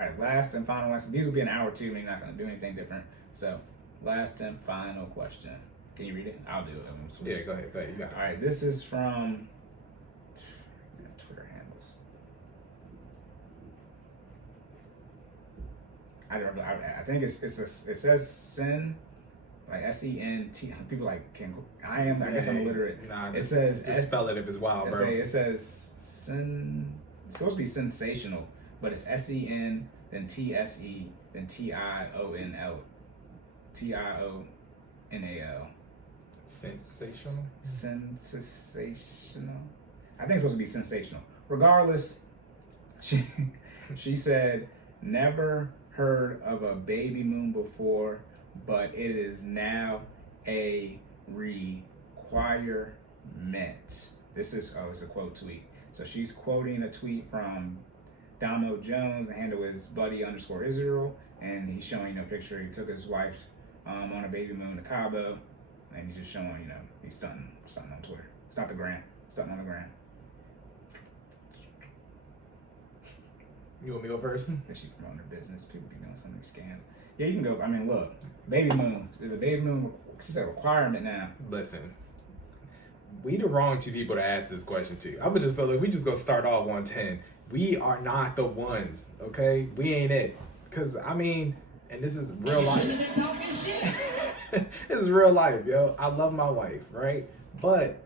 All right, last and final question. These will be an hour too. We're not going to do anything different. So, last and final question. Can you read it? I'll do it. Yeah, go ahead. You got it. All right, this is from Twitter handles. I think it says Sen, like SENT. People like can. I guess I'm illiterate. Nah, it says just spell it if it's wild, bro. It says sen. It's supposed to be sensational, but it's SEN, then TSE, then TIONL. Sensational. Sensational. I think it's supposed to be sensational. Regardless, she said, never heard of a baby moon before, but it is now a requirement. It's a quote tweet. So she's quoting a tweet from Damo Jones. The handle is buddy_Israel, and he's showing a picture. He took his wife on a baby moon to Cabo, and he's just showing, he's stunting on Twitter. It's not the gram. Stunting on the gram. You want me to go first? That she promoting her business. People be doing so many scams. Yeah, you can go. I mean, look, baby moon. There's a baby moon. She's a requirement now. Listen, we the wrong two people to ask this question to. I'm gonna we just gonna start off 110. We are not the ones, okay? We ain't it. Cause I mean, and this is real life. This is real life, yo. I love my wife, right? But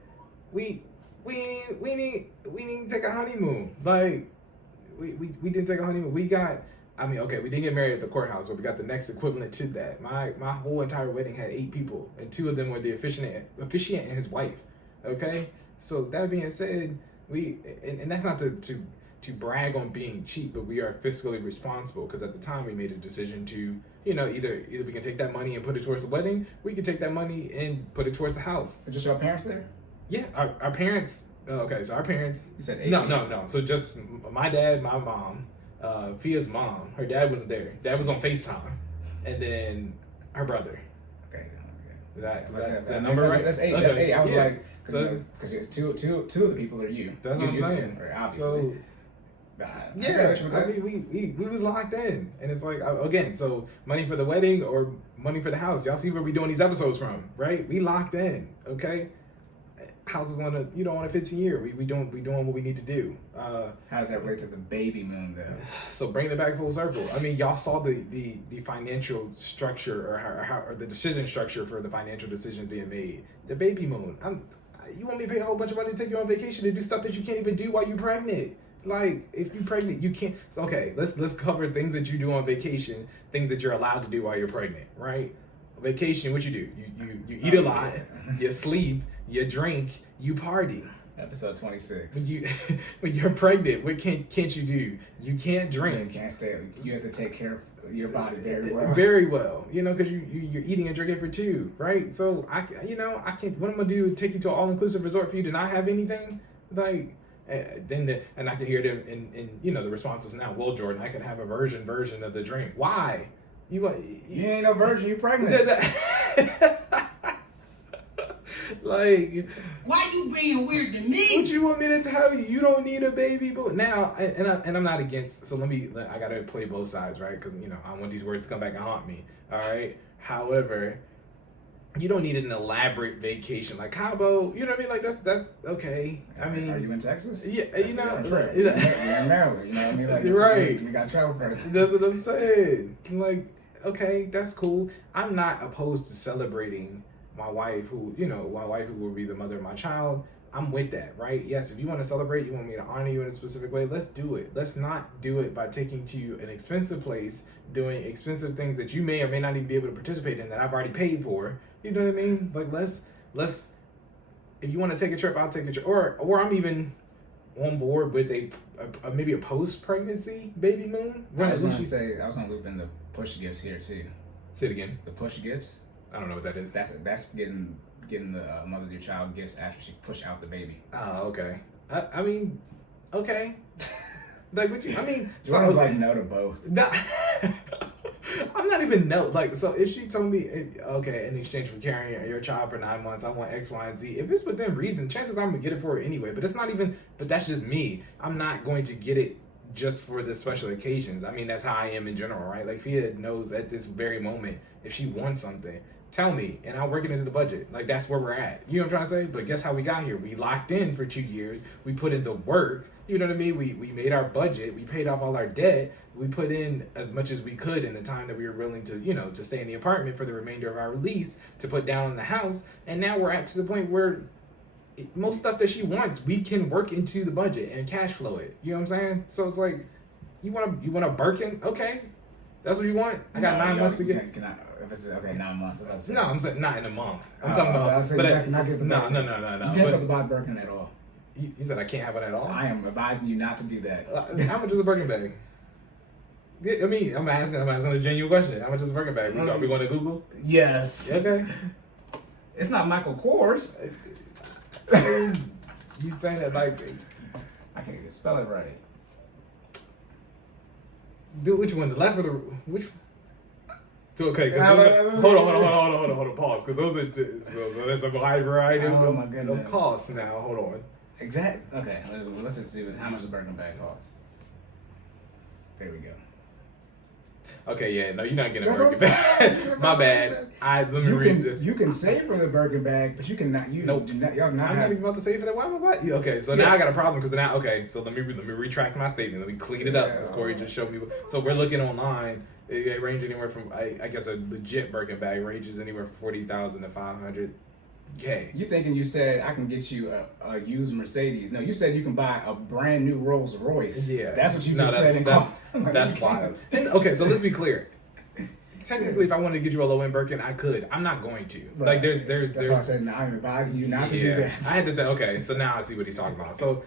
we need to take a honeymoon. Like we didn't take a honeymoon. We didn't get married at the courthouse, but we got the next equivalent to that. My whole entire wedding had 8 people, and 2 of them were the officiant and his wife. Okay, so that being said, and that's not to brag on being cheap, but we are fiscally responsible, because at the time we made a decision to, either we can take that money and put it towards the wedding, we can take that money and put it towards the house. Just your parents there? Yeah, our parents. Okay, so our parents. You said 8? No. So just my dad, my mom, Fia's mom. Her dad wasn't there. Dad was on FaceTime, and then her brother. Okay. Is that number right? That's 8. Okay. That's 8. I was like, so because two of the people are you. That's what I'm saying. Obviously. So, I mean, we was locked in, and it's like, again, so money for the wedding or money for the house. Y'all see where we doing these episodes from, right? We locked in, okay? House is on a 15 year. We doing what we need to do. How does that relate to the baby moon though? So bringing it back full circle. I mean, y'all saw the financial structure or the decision structure for the financial decisions being made. The baby moon. You want me to pay a whole bunch of money to take you on vacation to do stuff that you can't even do while you're pregnant? Like, if you're pregnant, you can't. So, okay, let's cover things that you do on vacation, things that you're allowed to do while you're pregnant, right? Vacation, what you do? You eat a lot, you sleep, you drink, you party. Episode 26. When you're pregnant, what can't you do? You can't drink. You can't stay. You have to take care of your body very well. Very well, because you're eating and drinking for 2, right? So I can't. What I'm gonna do? Take you to an all-inclusive resort for you to not have anything? Like, and I can hear them in the responses now. Well, Jordan, I can have a version of the drink. Why? You ain't no virgin. You pregnant. Like, why you being weird to me? What you want me to tell you? You don't need a baby boo. Now, and I'm not against. So I gotta play both sides, right? Because I want these words to come back and haunt me. All right. However, you don't need an elaborate vacation like Cabo. You know what I mean? Like that's okay. I mean, are you in Texas? Yeah, you're in Maryland. You know what I mean? Like, right. You gotta travel first. That's what I'm saying. Like, okay, that's cool. I'm not opposed to celebrating my wife, who will be the mother of my child. I'm with that, right? Yes, if you want to celebrate, you want me to honor you in a specific way, let's do it. Let's not do it by taking to an expensive place, doing expensive things that you may or may not even be able to participate in that I've already paid for. You know what I mean? Like, let's if you want to take a trip, I'll take a trip. Or I'm even on board with a maybe a post-pregnancy baby moon. I was going to loop in the push gifts here too. Say it again. The push gifts? I don't know what that is. That's getting the mother of your child gifts after she pushed out the baby. Oh, okay. I mean, okay. Like, what you? I mean, Jordan's so, like no to both. Not, I'm not even no. Like, so if she told me, okay, in exchange for carrying your child for 9 months, I want X, Y, and Z. If it's within reason, chances are I'm gonna get it for her anyway. But it's not even. But that's just me. I'm not going to get it just for the special occasions. I mean, that's how I am in general, right? Like, Fia knows at this very moment, if she wants something, tell me, and I'll work it into the budget. Like, that's where we're at. You know what I'm trying to say? But guess how we got here? We locked in for 2 years. We put in the work. You know what I mean? We made our budget. We paid off all our debt. We put in as much as we could in the time that we were willing to, to stay in the apartment for the remainder of our lease, to put down in the house. And now we're at to the point where most stuff that she wants, we can work into the budget and cash flow it. You know what I'm saying? So it's like, you want a Birkin? Okay. That's what you want? I got 9 months to get. Can I, if it's okay, 9 months. No, I'm saying not in a month. I'm talking about. But I can get the no. You can't have to buy Birkin at all. You said I can't have it at all? I am advising you not to do that. How much is a Birkin bag? I mean, I'm asking a genuine question. How much is a Birkin bag? Are we going to Google? Yes. Okay. It's not Michael Kors. You saying that like... I can't even spell it right. Do which one? The left or the... Which... Okay, hold on, pause. Because those are so there's a wide variety of costs now. Hold on. Exactly. Okay, let's just do it. How much does a Birkin bag cost? There we go. Okay, yeah, no, you're not getting a Birkin bag. My bad. Let me read You can save for the Birkin bag, but you cannot. Nope. Y'all not. I'm not even about to save for that. Why am I about? Okay, so now I got a problem because now. Okay, so let me retract my statement. Let me clean it up because Cory just showed me. So we're looking online. It ranges anywhere from I guess a legit Birkin bag ranges anywhere from $40,000 to $500K. You thinking you said I can get you a used Mercedes? No, you said you can buy a brand new Rolls Royce. Yeah, that's what you just said. That's wild. Okay, so let's be clear. Technically, if I wanted to get you a low end Birkin, I could. I'm not going to. Right. Like that's why I said I'm advising you not to do that. I had to think. Okay, so now I see what he's talking about. So,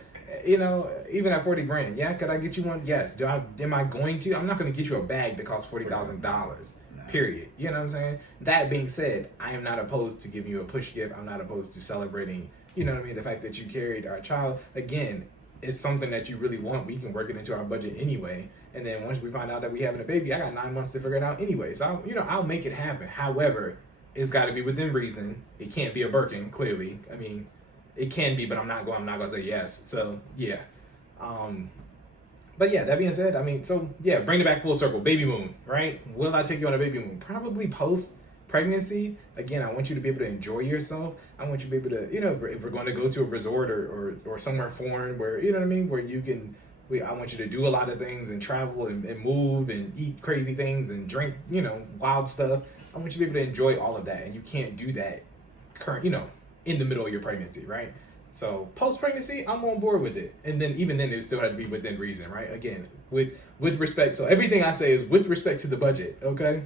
even at $40,000, yeah, could I get you one? Yes. Am I going to? I'm not going to get you a bag that costs $40,000. Period. You know what I'm saying? That being said, I am not opposed to giving you a push gift. I'm not opposed to celebrating, you know what I mean, the fact that you carried our child. Again, it's something that you really want. We can work it into our budget anyway. And then once we find out that we having a baby, I got 9 months to figure it out anyway. So, I'll make it happen. However, it's got to be within reason. It can't be a Birkin, clearly. I mean, it can be, but I'm not going to say yes. So, yeah. But yeah, that being said, I mean, so yeah, bring it back full circle. Baby moon, right? Will I take you on a baby moon? Probably post pregnancy. Again, I want you to be able to enjoy yourself. I want you to be able to, if we're going to go to a resort or somewhere foreign where, you know what I mean, where you can, I want you to do a lot of things and travel and move and eat crazy things and drink, wild stuff. I want you to be able to enjoy all of that. And you can't do that in the middle of your pregnancy, right? So post-pregnancy, I'm on board with it. And then even then, it still had to be within reason, right? Again, with respect. So everything I say is with respect to the budget, okay?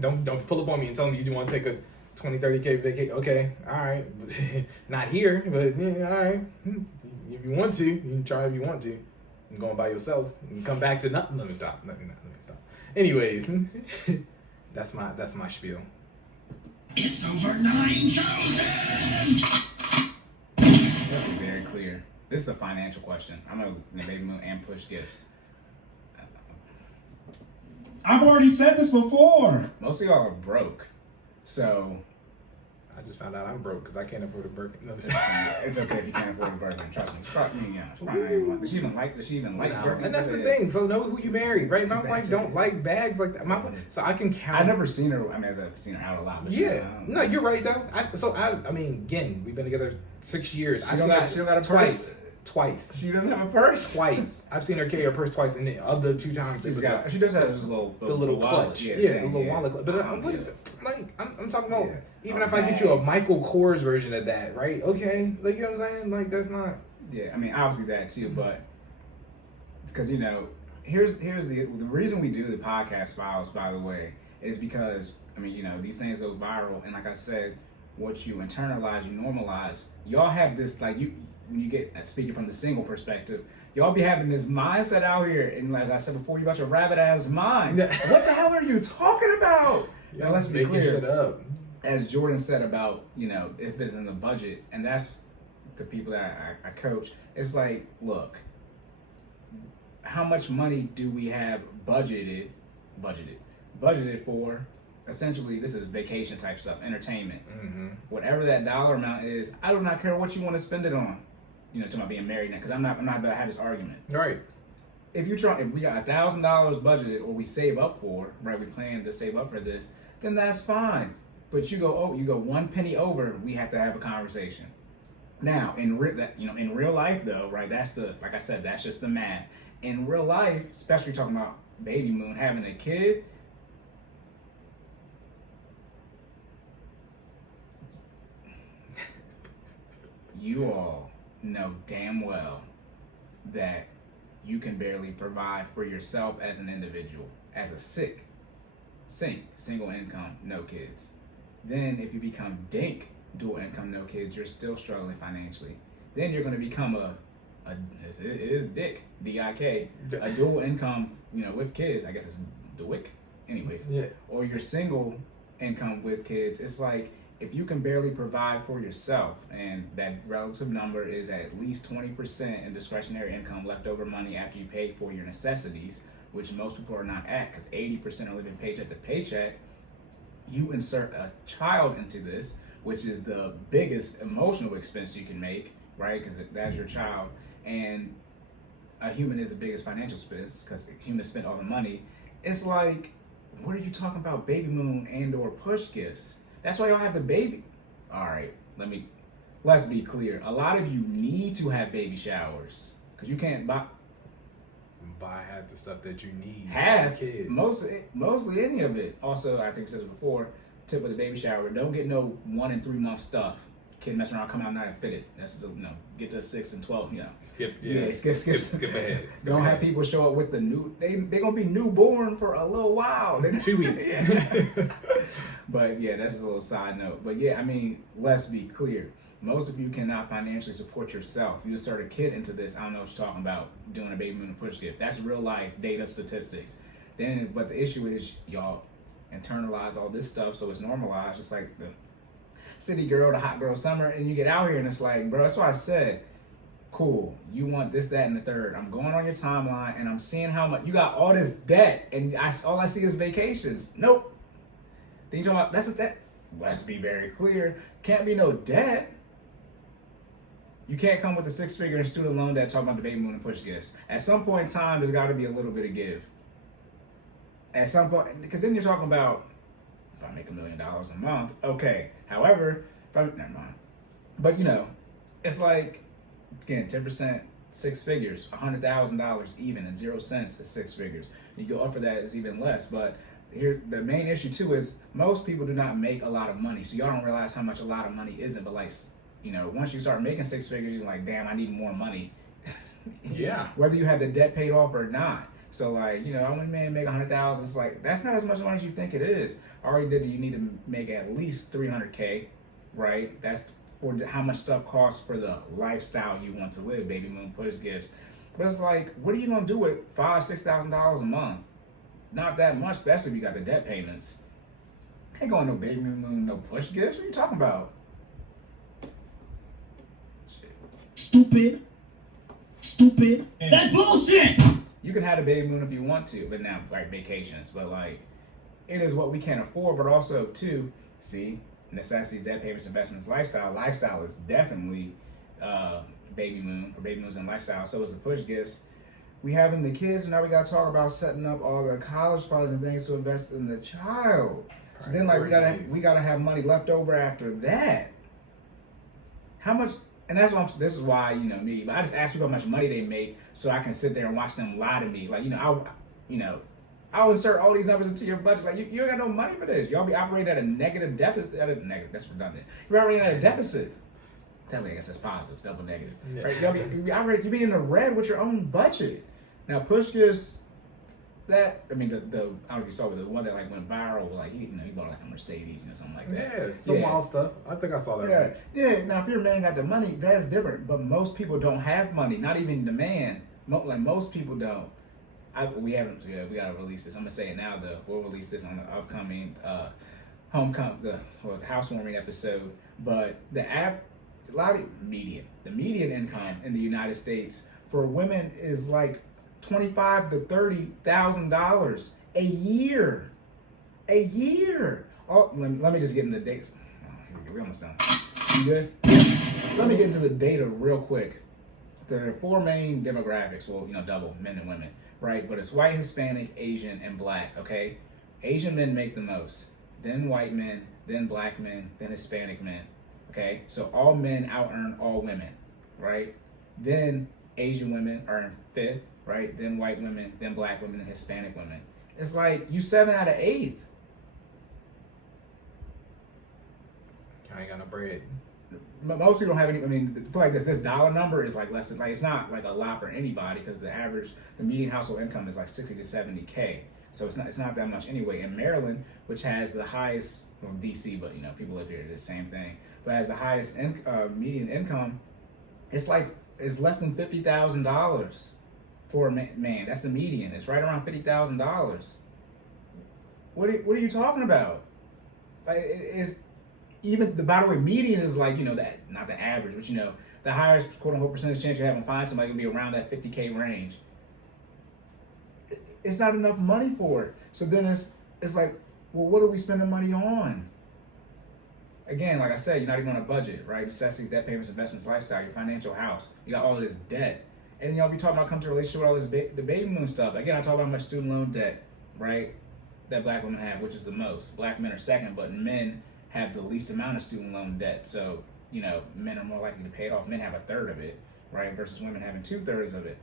Don't pull up on me and tell me you want to take a 20, 30K vacation. Okay, all right. Not here, but yeah, all right. If you want to, you can try if you want to. You can go by yourself and come back to nothing. Let me stop. Anyways, that's my spiel. It's over 9,000! Let's be very clear. This is a financial question. I'm going to baby moon and push gifts. I've already said this before. Most of y'all are broke. So I just found out I'm broke because I can't afford a Birkin. No, it's okay if you can't afford a Birkin. Trust me. Does she even like Birkin? And that's the thing. So know who you married, right? My wife don't like bags like that. So I can count. I've never seen her. I mean, I've seen her out a lot. But no, you're right though. I mean, again, we've been together 6 years. She don't got a purse. Twice. She doesn't have a purse. Twice. I've seen her carry her purse twice, and of the 2 times, she does have this little clutch. The little wallet. But what is that? Like, I'm talking about. Even if I get you a Michael Kors version of that, right? Okay, like, you know what I'm saying? Like, that's not. Yeah, I mean, obviously that too, but because here's the reason we do the podcast files, by the way, is because I mean, these things go viral, and like I said, what you internalize, you normalize. Y'all have this when you get speaking from the single perspective, y'all be having this mindset out here, and as I said before, you got your rabbit ass mind. What the hell are you talking about? Now let's be clear. Shit up. As Jordan said about if it's in the budget, and that's the people that I coach. It's like, look, how much money do we have budgeted for? Essentially, this is vacation type stuff, entertainment. Mm-hmm. Whatever that dollar amount is, I do not care what you want to spend it on. To my being married now, because I'm not about to have this argument. Right. if we got $1,000 budgeted, or we save up for, right? We plan to save up for this, then that's fine. But you go 1 penny over, we have to have a conversation. Now, in real life though, right? Like I said, that's just the math. In real life, especially talking about baby moon, having a kid, you all know damn well that you can barely provide for yourself as an individual, as a single income, no kids. Then if you become DINK, dual income, no kids, you're still struggling financially. Then you're going to become it is DIK, D-I-K, a dual income, with kids. I guess it's DWIC, anyways. Yeah. Or you're single income with kids. It's like, if you can barely provide for yourself, and that relative number is at least 20% in discretionary income, leftover money after you pay for your necessities, which most people are not at, because 80% are living paycheck to paycheck. You insert a child into this, which is the biggest emotional expense you can make, right? Because that's your child. And a human is the biggest financial expense, because humans spend all the money. It's like, what are you talking about, baby moon and or push gifts? That's why y'all have the baby. All right, let's be clear. A lot of you need to have baby showers, because you can't buy half the stuff that you need. Have kids. mostly any of it. Also, I think I said it before, tip with the baby shower, don't get no 1 and 3 month stuff. Kid messing around, come out not fitted. That's just, get to 6 and 12, Skip ahead. Don't have people show up with the new, they gonna be newborn for a little while. 2 weeks. But yeah, that's just a little side note. But yeah, let's be clear. Most of you cannot financially support yourself. You insert a kid into this, I don't know what you're talking about, doing a baby moon and push gift. That's real life data statistics. But the issue is y'all internalize all this stuff, so it's normalized, just like the city girl, the hot girl summer, and you get out here and it's like, bro, that's why I said, cool, you want this, that, and the third. I'm going on your timeline and I'm seeing how much you got, all this debt, and all I see is vacations. Nope. Then you talking about that. Let's be very clear. Can't be no debt. You can't come with a 6-figure and student loan debt talking about the baby moon and push gifts. At some point in time, there's got to be a little bit of give. At some point, because then you're talking about, if I make $1 million a month, okay. However, never mind. But it's like, again, 10%, 6 figures, $100,000 even, and 0 cents is 6 figures. You go up for that, it's even less. But here, the main issue too is most people do not make a lot of money, so y'all don't realize how much a lot of money isn't. But once you start making 6 figures, you're like, damn, I need more money. Yeah. Whether you have the debt paid off or not. So I only make 100,000. It's like, that's not as much money as you think it is. Already did. You need to make at least $300K, right? That's for how much stuff costs for the lifestyle you want to live. Baby moon, push gifts. But it's like, what are you gonna do with $5,000-$6,000 a month? Not that much, especially if you got the debt payments. Ain't going no baby moon, no push gifts. What are you talking about? Stupid. That's bullshit. You can have a baby moon if you want to, but now vacations. But it is what we can't afford. But also too, necessities, debt payments, investments, lifestyle. Lifestyle is definitely baby moon, or baby moons and lifestyle. So is the push gifts. We having the kids, and now we got to talk about setting up all the college funds and things to invest in the child. So then we gotta have money left over after that. How much? And that's why this is why me. But I just ask people how much money they make, so I can sit there and watch them lie to me. I'll insert all these numbers into your budget. You ain't got no money for this. Y'all be operating at a negative deficit. That's redundant. You're operating at a deficit. Technically, I guess that's positive. Double negative. Yeah. Right? You be in the red with your own budget. Now push gifts. I don't know if you saw, but the one that went viral, he bought a Mercedes, something like that. Yeah, wild stuff. I think I saw that. Yeah. Now if your man got the money, that's different. But most people don't have money. Not even the man. Most people don't. We gotta release this. I'm gonna say it now though. We'll release this on the upcoming housewarming episode. But the median income in the United States for women is $25,000 to $30,000 a year. Oh, let me just get into the dates. Oh, here we go. We're almost done. You good? Let me get into the data real quick. the four main demographics. Well, double men and women, right? But it's white, Hispanic, Asian, and black. Okay, Asian men make the most, then white men, then black men, then Hispanic men. Okay, so all men out earn all women, right? Then Asian women are in fifth, right? Then white women, then black women, and Hispanic women. It's like you 7 out of 8. I ain't got no bread. Most people don't have any. I mean, like this dollar number is like less than, like, it's not like a lot for anybody, because the median household income is like 60 to 70K. So it's not that much anyway. In Maryland, which has the highest, well, DC, but people live here, the same thing, but has the highest median income, it's less than $50,000 for a man. That's the median. It's right around $50,000. What are you talking about? Like, it's even by the way, median is like, that, not the average, but the highest quote unquote percentage chance you have to find somebody gonna be around that 50K range. It's not enough money for it. So then it's like, well, what are we spending money on? Again, like I said, you're not even on a budget, right? Necessities, debt payments, investments, lifestyle, your financial house. You got all of this debt. And we talk about come to a relationship with all this the baby moon stuff. Again, I talk about how much student loan debt, right, that black women have, which is the most. Black men are second, but men have the least amount of student loan debt. So, men are more likely to pay it off. Men have a third of it, right, versus women having 2/3 of it.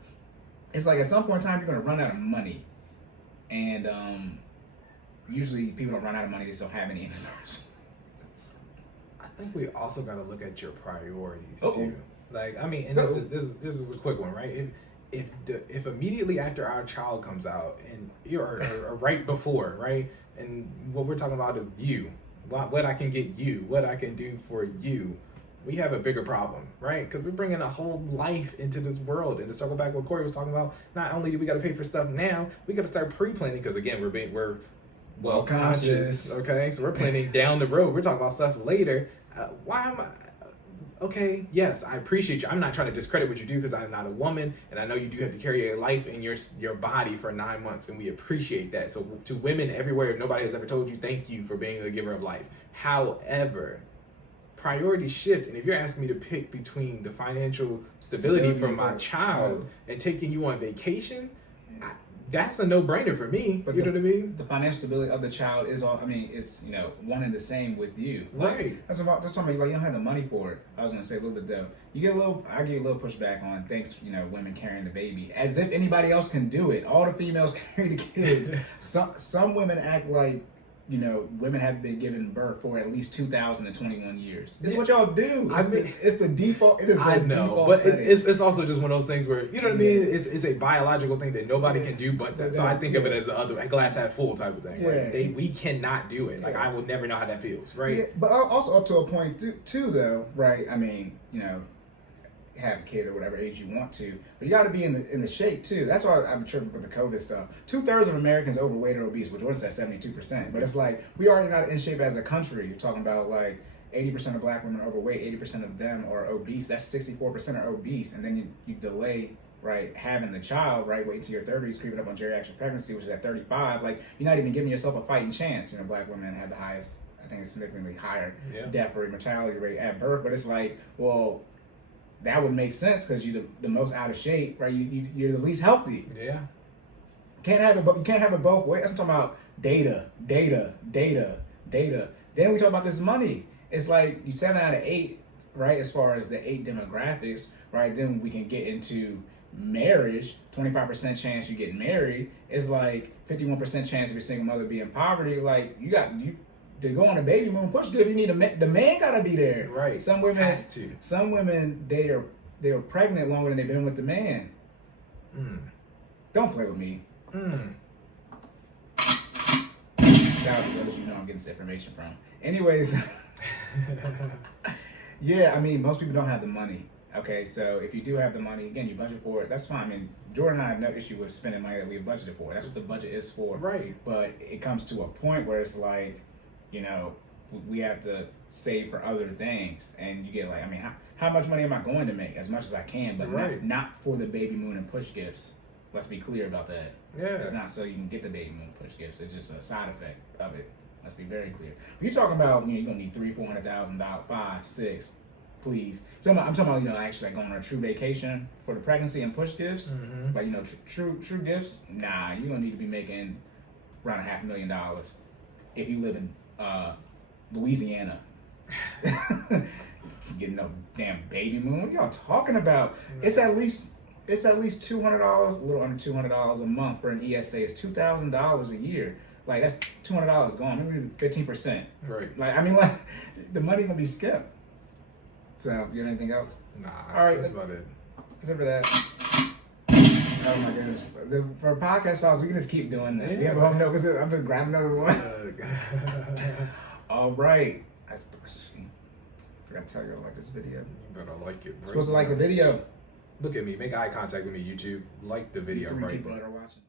It's like at some point in time, you're going to run out of money. And usually people don't run out of money, they just don't have any in the first. I think we also got to look at your priorities Uh-oh. too. Like, I mean, and this is a quick one, right? If immediately after our child comes out, and or right before, right, and what we're talking about is you, what I can get you, what I can do for you, we have a bigger problem, right? Because we're bringing a whole life into this world. And to circle back what Cory was talking about, not only do we got to pay for stuff now, we got to start pre-planning, because again, we're well conscious. Okay, so we're planning down the road. We're talking about stuff later. Why am I? Okay, yes, I appreciate you. I'm not trying to discredit what you do, because I'm not a woman, and I know you do have to carry a life in your body for 9 months, and we appreciate that. So to women everywhere, if nobody has ever told you, thank you for being the giver of life. However, priorities shift, and if you're asking me to pick between the financial stability for my child and taking you on vacation, that's a no-brainer for me. But you know what I mean? The financial stability of the child is all. I mean, it's one and the same with you. Right. That's what I'm like. You don't have the money for it. I was gonna say a little bit though. I get a little pushback on thanks. Women carrying the baby, as if anybody else can do it. All the females carry the kids. Some women act like women have been given birth for at least 2,021 years. It's what y'all do. It's the default. It is the default but setting. it's also just one of those things where, what I mean? It's a biological thing that nobody can do but that. So I think of it as the other glass half full type of thing. Right? We cannot do it. Like, I will never know how that feels, right? Yeah, but also up to a point too, though, right? I mean, have a kid or whatever age you want to, but you got to be in the shape too. That's why I've been tripping with the COVID stuff. 2/3 of Americans are overweight or obese, which Jordan said 72%. But it's like we already not in shape as a country. You're talking about like 80% of black women are overweight, 80% of them are obese. That's 64% are obese, and then you delay, right, having the child, right, wait until your 30s, creeping up on geriatric pregnancy, which is at 35. Like, you're not even giving yourself a fighting chance. Black women have the highest, I think it's significantly higher death rate, mortality rate at birth. But it's like, well, that would make sense because you're the most out of shape, right? You're the least healthy. Yeah. You can't have it both ways. That's what I'm talking about. Data. Then we talk about this money. It's like you 7 out of 8, right? As far as the 8 demographics, right? Then we can get into marriage. 25% chance you get married. It's like 51% chance of your single mother being in poverty. Like you to go on a baby moon push good, you need the man gotta be there. Right. Some women has to. Some women they are pregnant longer than they've been with the man. Don't play with me. Shout out to those I'm getting this information from. Anyways, yeah, I mean, most people don't have the money. Okay, so if you do have the money, again, you budget for it, that's fine. I mean, Jordan and I have no issue with spending money that we have budgeted for. That's what the budget is for. Right. But it comes to a point where it's like, we have to save for other things. And you get like, I mean, how much money am I going to make? As much as I can, but not for the baby moon and push gifts. Let's be clear about that. Yeah. It's not so you can get the baby moon push gifts. It's just a side effect of it. Let's be very clear. But you're talking about, you're gonna need $300,000, $400,000, $500,000, $600,000, please. I'm talking about, you know, actually like going on a true vacation for the pregnancy and push gifts. Mm-hmm. Like, you know, true gifts. Nah, you're gonna need to be making around $500,000 if you live in Louisiana. Getting no damn baby moon. What y'all talking about? It's at least $200, a little under $200 a month for an ESA. It's $2,000 a year. Like, that's $200 gone. Maybe 15%. Right. Like, I mean, like, the money gonna be skipped. So, you have anything else? Nah. All right, That's about it. That's it for that. Oh my goodness. For podcast files, we can just keep doing that. Yeah. We have a home note. I'm gonna grab another one. All right. I forgot to tell you I like this video. You better like it. You're supposed to like the video. Look at me. Make eye contact with me, YouTube. Like the video 3 right people now. that are watching.